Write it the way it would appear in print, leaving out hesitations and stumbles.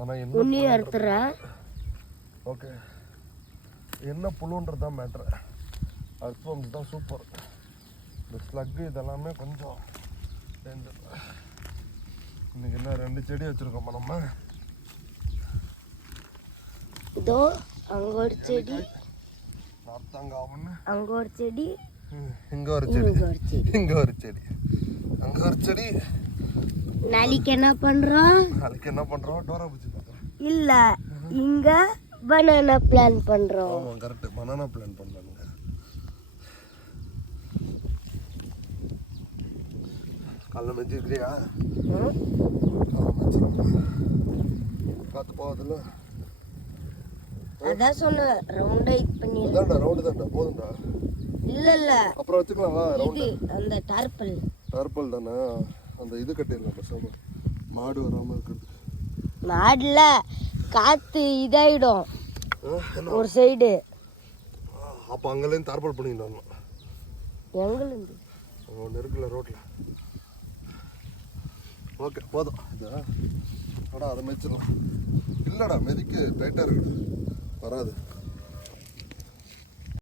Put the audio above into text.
ஆனால் உன்னி அறுத்துறேன். ஓகே, என்ன புழுன்றது தான் மேட்ரு. அறுத்து வந்து தான் சூப்பர். இந்த ஸ்லக்கு இதெல்லாமே கொஞ்சம் சேர்ந்து. இன்னைக்கு என்ன 2 செடி வச்சுருக்கோம்மா நம்ம. இதோ அங்கே ஒரு செடி, நார்த்தங்காவுன்னு அங்கே ஒரு செடி, இங்கே ஒரு செடி, இங்கே ஒரு செடி, இங்கே ஒரு செடி, அங்கே ஒரு செடி. நாளைக்கு என்ன பண்ணுறோம்? அதுக்கு என்ன பண்ணுறோம்? டோரா பூச்சி பார்க்குறோம். இல்லை, இங்கே பனானா பிளான் பண்ணுறோம். ஆமாம், கரெக்டு. பனானா பிளான் பண்ணலாங்க. காலைல மெஞ்சிருக்கிறியா? காற்று போகாதுல்ல. அதான் சொன்னேன், ரவுண்டா இது பண்ணி. அதான்டா, ரவுண்டு தான்டா, போதும்டா. இல்ல அப்புறம் வச்சுக்கலாமா? ரவுண்டு இது அந்த டார்பல். டார்பல் தானே, அந்த இது கட்டிடலாம் பசாம, மாடு வராமல் இருக்கிறது. மாடுல காத்து இதாயிடும் ஒரு சைடு. அப்போ அங்கேருந்து டார்பல் பண்ணிட்டு வரணும். எங்கிருந்து? ஒன்று இருக்குல்ல ரோட்டில். ஓகே, போதும். இதா அதை மெச்சிடலாம். இல்லைடா, மெதிக்கு டைட்டாக இருக்குடா, வராது.